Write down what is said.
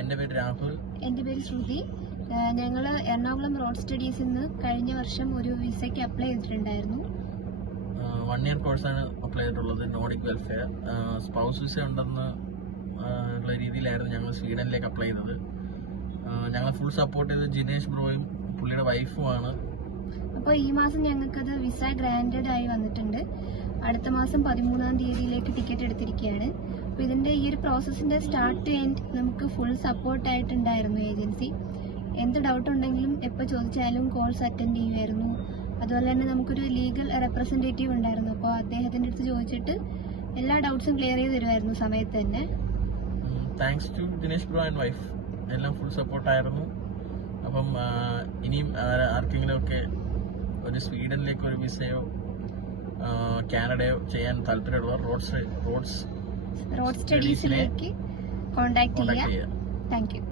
എൻ്റെ പേര് രാഹുൽ. എൻ്റെ പേര് ശ്രുതി. ഞങ്ങൾ എറണാകുളം റോഡ് സ്റ്റഡീസിൽ നിന്ന് കഴിഞ്ഞ വർഷം ഒരു വിസയ്ക്ക് അപ്ലൈ ചെയ്തിട്ടുണ്ടായിരുന്നു. 1 ഇയർ കോഴ്സാണ് അപ്ലൈ ചെയ്തിട്ടുള്ളത്, നോർഡിക് വെൽഫെയർ. സ്പൗസ് വിസ ഉണ്ടെന്ന് ഉള്ള രീതിയിലായിരുന്നു ഞങ്ങൾ സ്വീഡനിലേക്ക് അപ്ലൈ ചെയ്തത്. ഞങ്ങൾ ഫുൾ സപ്പോർട്ട് ചെയ്ത് ജിനേഷ് ബ്രോയും പുള്ളിയുടെ വൈഫുമാണ്. അപ്പോൾ ഈ മാസം ഞങ്ങൾക്കത് വിസ ഗ്രാൻഡഡ് ആയി വന്നിട്ടുണ്ട്. അടുത്ത മാസം 13-ാം തീയതിയിലേക്ക് ടിക്കറ്റ് എടുത്തിരിക്കുകയാണ്. അപ്പോൾ ഇതിൻ്റെ ഈ ഒരു പ്രോസസ്സിൻ്റെ സ്റ്റാർട്ട് ടു എൻഡ് നമുക്ക് ഫുൾ സപ്പോർട്ടായിട്ടുണ്ടായിരുന്നു ഏജൻസി. എന്ത് ഡൗട്ട് ഉണ്ടെങ്കിലും എപ്പോൾ ചോദിച്ചാലും കോൾസ് അറ്റൻഡ് ചെയ്യുമായിരുന്നു. അതുപോലെ തന്നെ നമുക്കൊരു ലീഗൽ റെപ്രസെൻറ്റേറ്റീവ് ഉണ്ടായിരുന്നു. അപ്പോൾ അദ്ദേഹത്തിൻ്റെ അടുത്ത് ചോദിച്ചിട്ട് എല്ലാ ഡൗട്ട്സും ക്ലിയർ ചെയ്ത് തരുമായിരുന്നു സമയത്ത് തന്നെ. Thanks to Dinesh bro and wife, എല്ലാം ഫുൾ സപ്പോർട്ടായിരുന്നു. അപ്പം ഇനിയും ആർക്കെങ്കിലും ഒക്കെ ഒരു സ്വീഡനിലേക്ക് ഒരു വിസയോ കാനഡയോ ചെയ്യാൻ താല്പര്യമുള്ളവർ റോഡ് സ്റ്റഡീസിലേക്ക് കോൺടാക്ട് ചെയ്യുക. Thank you.